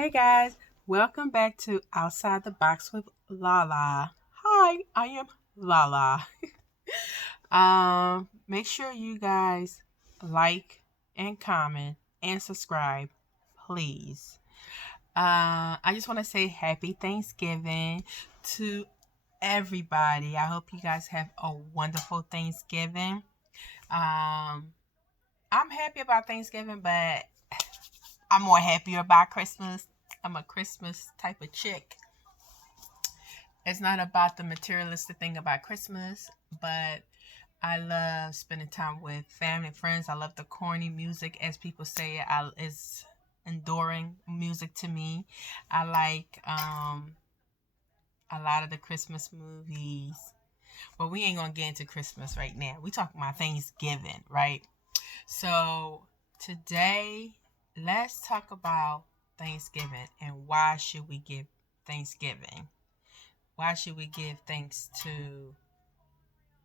Hey guys, welcome back to Outside the Box with Lala. Hi, I am Lala. Make sure you guys like and comment and subscribe, please. I just want to say happy Thanksgiving to everybody. I hope you guys have a wonderful Thanksgiving. Um, I'm happy about Thanksgiving, but I'm more happier about Christmas. I'm a Christmas type of chick. It's not about the materialistic thing about Christmas, but I love spending time with family and friends. I love the corny music, as people say. It's enduring music to me. I like a lot of the Christmas movies. But we ain't gonna get into Christmas right now. We talking about Thanksgiving, right? So today, let's talk about Thanksgiving and why should we give Thanksgiving? Why should we give thanks to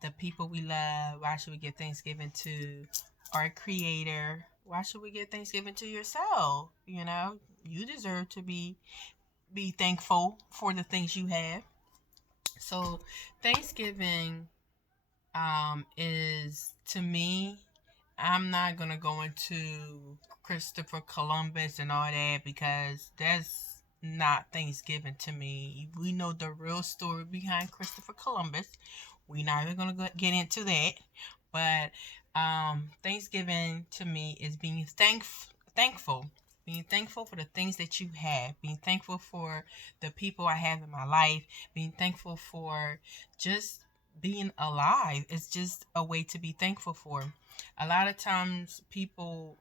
the people we love? Why should we give Thanksgiving to our Creator? Why should we give Thanksgiving to yourself? You deserve to be thankful for the things you have. So Thanksgiving is, to me, I'm not gonna go into Christopher Columbus and all that because that's not Thanksgiving to me. We know the real story behind Christopher Columbus. We're not even gonna get into that. But Thanksgiving to me is being thankful. Being thankful for the things that you have, being thankful for the people I have in my life, being thankful for just being alive. It's just a way to be thankful for. A lot of times people,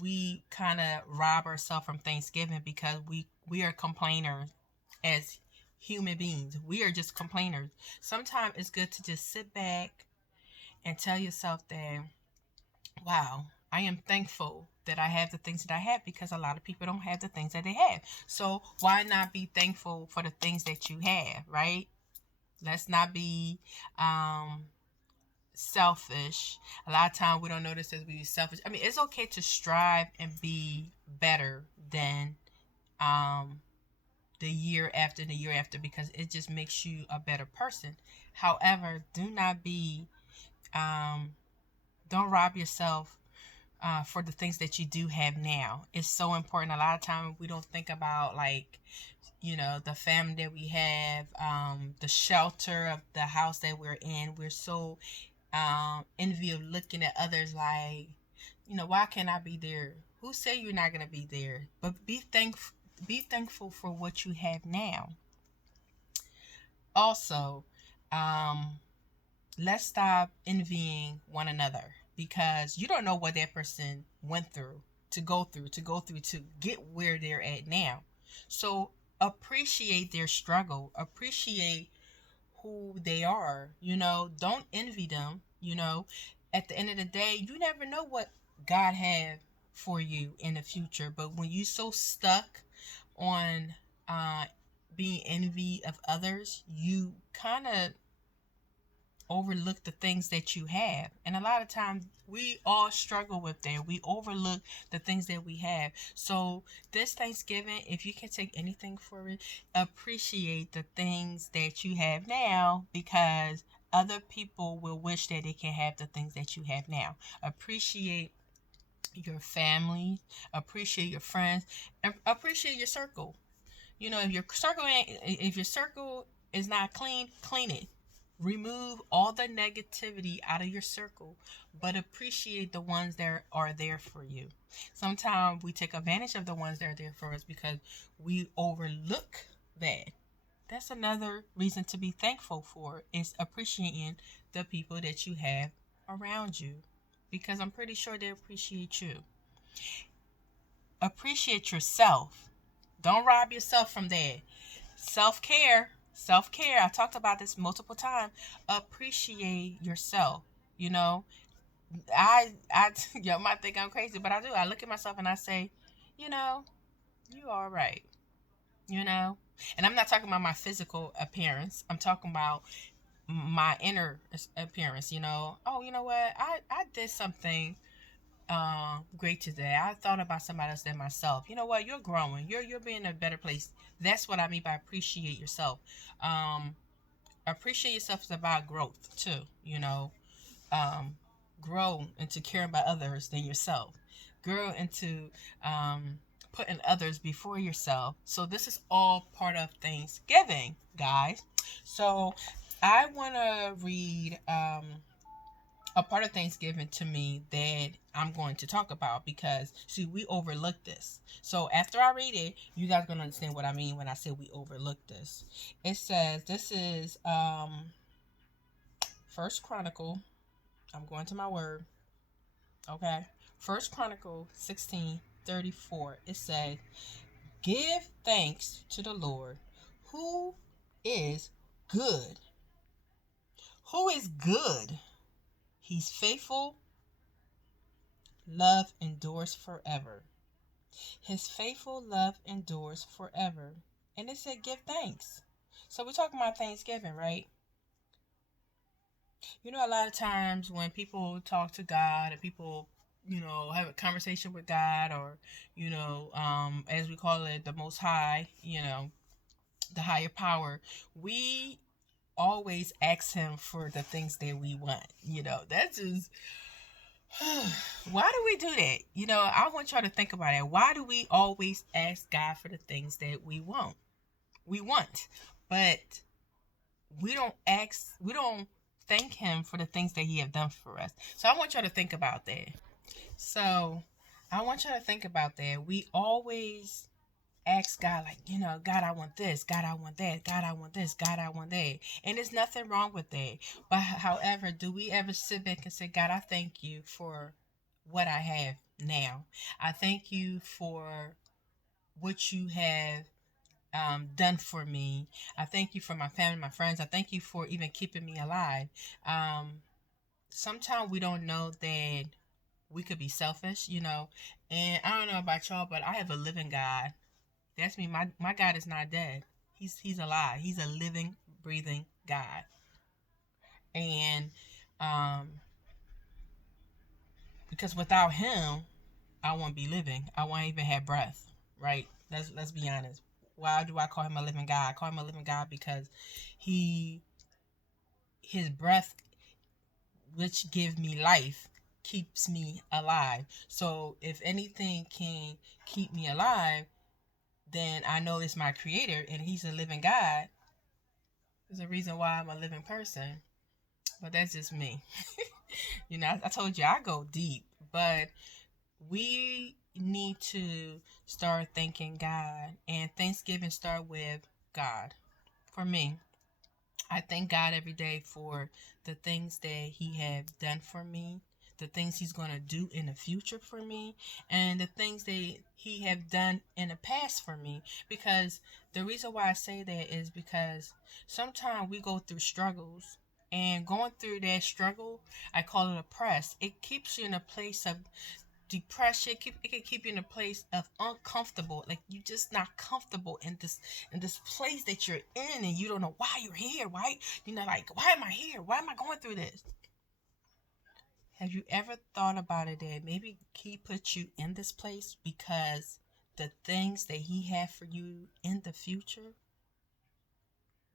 we kind of rob ourselves from Thanksgiving because we are complainers as human beings. We are just complainers. Sometimes it's good to just sit back and tell yourself that, wow, I am thankful that I have the things that I have because a lot of people don't have the things that they have. So why not be thankful for the things that you have, right? Let's not be selfish. A lot of times we don't notice as we selfish. I mean, it's okay to strive and be better than um the year after because it just makes you a better person. However, do not be um don't rob yourself for the things that you do have now. It's so important. A lot of times we don't think about, like, the family that we have, the shelter of the house that we're in. We're so envy of looking at others like, why can't I be there? Who say you're not gonna be there? But be thankful for what you have now. Also, um, let's stop envying one another because you don't know what that person went through to get where they're at now. So appreciate their struggle, appreciate who they are, don't envy them. At the end of the day, you never know what God had for you in the future. But when you so stuck on uh being envy of others, you kind of overlook the things that you have. And a lot of times we all struggle with that. We overlook the things that we have. So this Thanksgiving, if you can take anything for it, appreciate the things that you have now because other people will wish that they can have the things that you have now. Appreciate your family, appreciate your friends, and appreciate your circle. If your circle is not clean, clean it. Remove all the negativity out of your circle, but appreciate the ones that are there for you. Sometimes we take advantage of the ones that are there for us because we overlook that. That's another reason to be thankful for is appreciating the people that you have around you because I'm pretty sure they appreciate you. Appreciate yourself. Don't rob yourself from that. Self-care. Self-care. I talked about this multiple times. Appreciate yourself. You know, you might think I'm crazy, but I do. I look at myself and I say, you know, you all right. You know, and I'm not talking about my physical appearance. I'm talking about my inner appearance. Oh, you know what? I did something great today. I thought about somebody else than myself. You know what? You're growing. You're being in a better place. That's what I mean by appreciate yourself. Um, appreciate yourself is about growth too. Um, grow into caring about others than yourself. Grow into putting others before yourself. So this is all part of Thanksgiving, guys. So I want to read a part of Thanksgiving to me that I'm going to talk about because see we overlook this. So after I read it, you guys are gonna understand what I mean when I say we overlook this. It says this is First Chronicle. I'm going to my word. Okay. First Chronicle 16:34. It says, "Give thanks to the Lord, who is good. Who is good? He's faithful. Love endures forever. His faithful love endures forever." And it said, "Give thanks." So we're talking about Thanksgiving, right? A lot of times when people talk to God and people, have a conversation with God or, as we call it, the Most High, the higher power, we always ask Him for the things that we want. That's just, why do we do that? I want y'all to think about it. Why do we always ask God for the things that we want? We want, but we don't thank Him for the things that He have done for us. So I want y'all to think about that. So I want y'all to think about that. We always ask God, like, God, I want this. God, I want that. God, I want this. God, I want that. And there's nothing wrong with that. But however, do we ever sit back and say, God, I thank you for what I have now. I thank you for what you have done for me. I thank you for my family, my friends. I thank you for even keeping me alive. Sometimes we don't know that we could be selfish, and I don't know about y'all, but I have a living God. That's me. My God is not dead. He's alive. He's a living, breathing God. And because without Him, I won't be living. I won't even have breath. Right? Let's be honest. Why do I call Him a living God? I call Him a living God because His breath, which give me life, keeps me alive. So if anything can keep me alive, then I know it's my creator and He's a living God. There's a reason why I'm a living person. But that's just me. I told you I go deep, but we need to start thanking God, and Thanksgiving start with God. For me, I thank God every day for the things that He have done for me, the things He's going to do in the future for me, and the things that He have done in the past for me. Because the reason why I say that is because sometimes we go through struggles, and going through that struggle, I call it a press. It keeps you in a place of depression. It can keep you in a place of uncomfortable, like you just not comfortable in this place that you're in, and you don't know why you're here, right? Like, why am I here? Why am I going through this? Have you ever thought about it that maybe He put you in this place because the things that He had for you in the future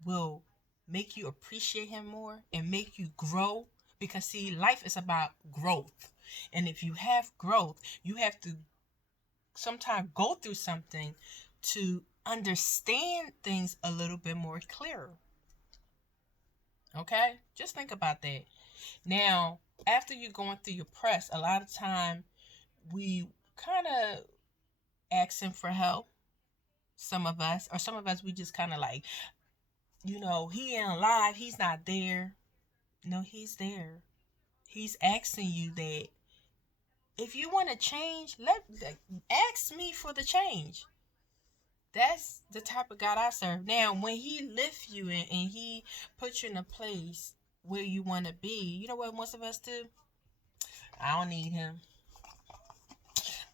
will make you appreciate Him more and make you grow? Because see, life is about growth. And if you have growth, you have to sometimes go through something to understand things a little bit more clearer. Okay? Just think about that. Now, after you're going through your press, a lot of time we kind of asking for help. Some of us we just kind of like, He ain't alive, He's not there. No, He's there. He's asking you that if you want to change, ask me for the change. That's the type of God I serve. Now, when He lifts you and He puts you in a place where you want to be, you know what most of us do? I don't need Him.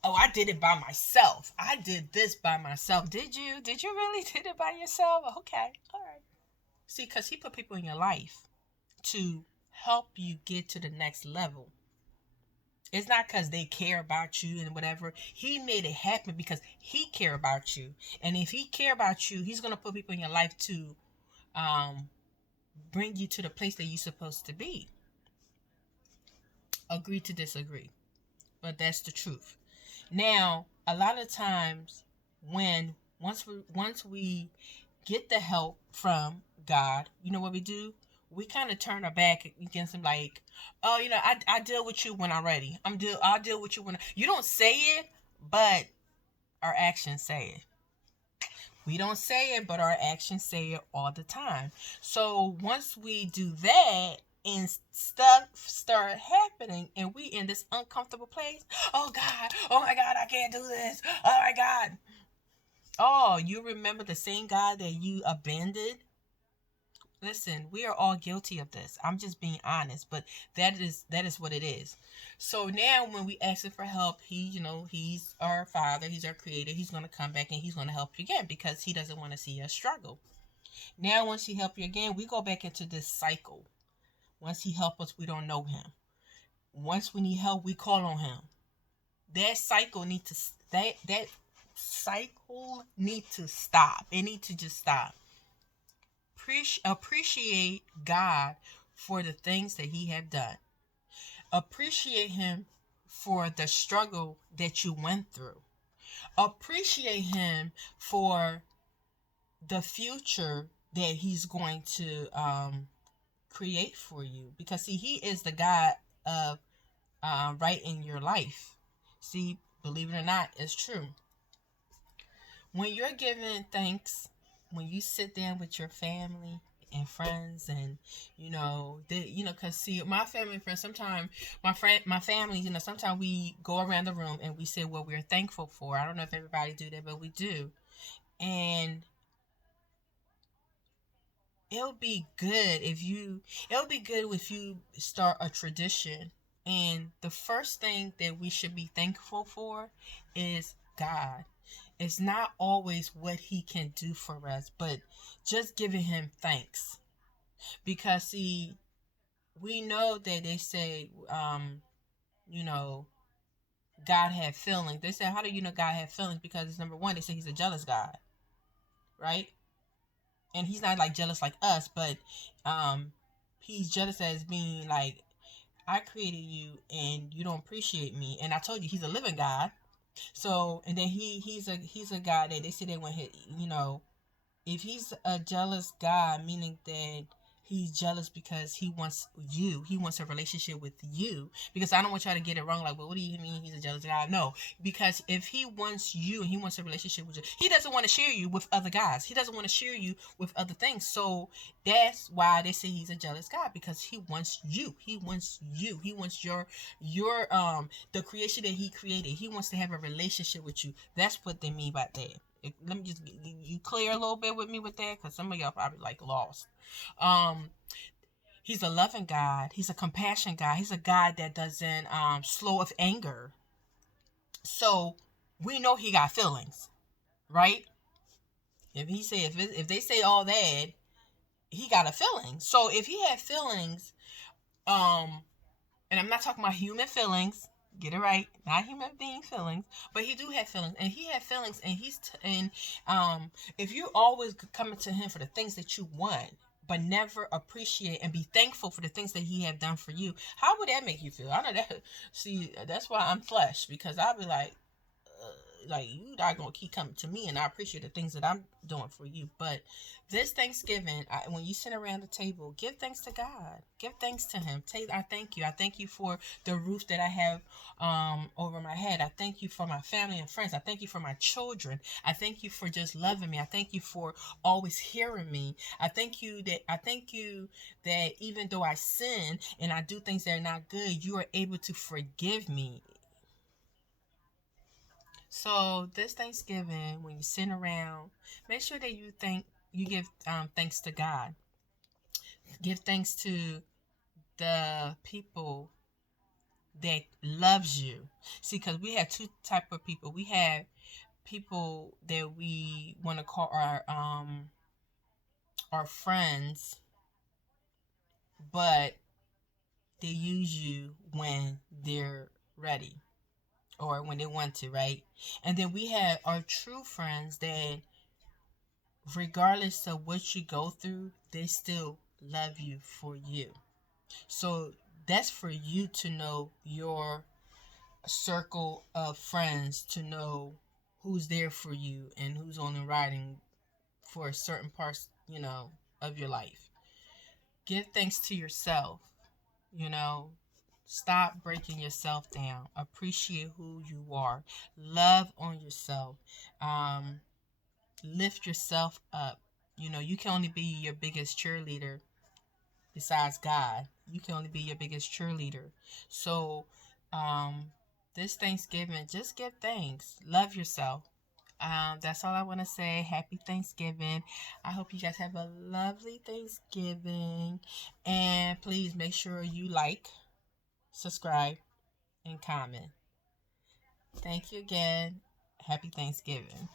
Oh, I did it by myself. I did this by myself. Did you? Did you really did it by yourself? Okay. All right. See, because He put people in your life to help you get to the next level. It's not because they care about you and whatever. He made it happen because he care about you. And if he care about you, he's gonna put people in your life to um, bring you to the place that you're supposed to be. Agree to disagree, but that's the truth. Now, a lot of times, when once we get the help from God, you know what we do? We kind of turn our back against him, like, oh, I deal with you when I'm ready. I'll deal with you when you don't say it, but our actions say it. We don't say it, but our actions say it all the time. So once we do that and stuff start happening and we in this uncomfortable place, oh God, oh my God, I can't do this. Oh my God. Oh, you remember the same God that you abandoned? Listen, we are all guilty of this. I'm just being honest, but that is what it is. So now when we ask him for help, he's our father, he's our creator, he's gonna come back and he's gonna help you again because he doesn't want to see us struggle. Now once he help you again, we go back into this cycle. Once he help us, we don't know him. Once we need help, we call on him. That cycle need to that cycle need to stop. It need to just stop. Appreciate God for the things that he have done. Appreciate him for the struggle that you went through. Appreciate him for the future that he's going to create for you. Because see, he is the God of right in your life. See, believe it or not, it's true. When you're giving thanks, when you sit down with your family and friends, and because see, my family and friends, sometimes my family, sometimes we go around the room and we say what we're thankful for. I don't know if everybody do that, but we do. And it'll be good if you start a tradition. And the first thing that we should be thankful for is God. It's not always what he can do for us, but just giving him thanks. Because see, we know that they say, you know, God had feelings. They say, how do you know God had feelings? Because it's number one, they say he's a jealous God, right? And he's not like jealous like us, but um, he's jealous as being like, I created you and you don't appreciate me. And I told you he's a living God. So, and then he's a God that they say they want hit, if he's a jealous God, meaning that he's jealous because he wants a relationship with you. Because I don't want y'all to get it wrong, like, well, what do you mean he's a jealous God? No, because if he wants you and he wants a relationship with you, he doesn't want to share you with other guys. He doesn't want to share you with other things. So that's why they say he's a jealous God, because he wants you. He wants you. He wants your the creation that he created. He wants to have a relationship with you. That's what they mean by that. Let me just you clear a little bit with me with that, because some of y'all probably like lost. Um, he's a loving God. He's a compassion God. He's a God that doesn't slow of anger. So we know he got feelings, right? If they say all that, he got a feeling. So if he had feelings, um, and I'm not talking about human feelings. Get it right, not human being feelings, but he do have feelings, and he had feelings, and if you always coming to him for the things that you want, but never appreciate and be thankful for the things that he have done for you, how would that make you feel? I know that. See, that's why I'm flesh, because I'll be like you not gonna keep coming to me, and I appreciate the things that I'm doing for you. But this Thanksgiving, when you sit around the table, give thanks to God. Give thanks to him. I thank you. I thank you for the roof that I have over my head. I thank you for my family and friends. I thank you for my children. I thank you for just loving me. I thank you for always hearing me. I thank you that even though I sin and I do things that are not good, you are able to forgive me. So this Thanksgiving, when you sit around, make sure that you give thanks to God. Give thanks to the people that loves you. See, because we have two type of people. We have people that we want to call our friends, but they use you when they're ready or when they want to, right? And then we have our true friends that, regardless of what you go through, they still love you for you. So that's for you to know your circle of friends, to know who's there for you and who's on the riding for certain parts, of your life. Give thanks to yourself, you know. Stop breaking yourself down. Appreciate who you are. Love on yourself. Um, Lift yourself up. You can only be your biggest cheerleader besides God. You can only be your biggest cheerleader. So, this Thanksgiving, just give thanks. Love yourself. That's all I want to say. Happy Thanksgiving. I hope you guys have a lovely Thanksgiving. And please make sure you like, subscribe, and comment. Thank you again. Happy Thanksgiving.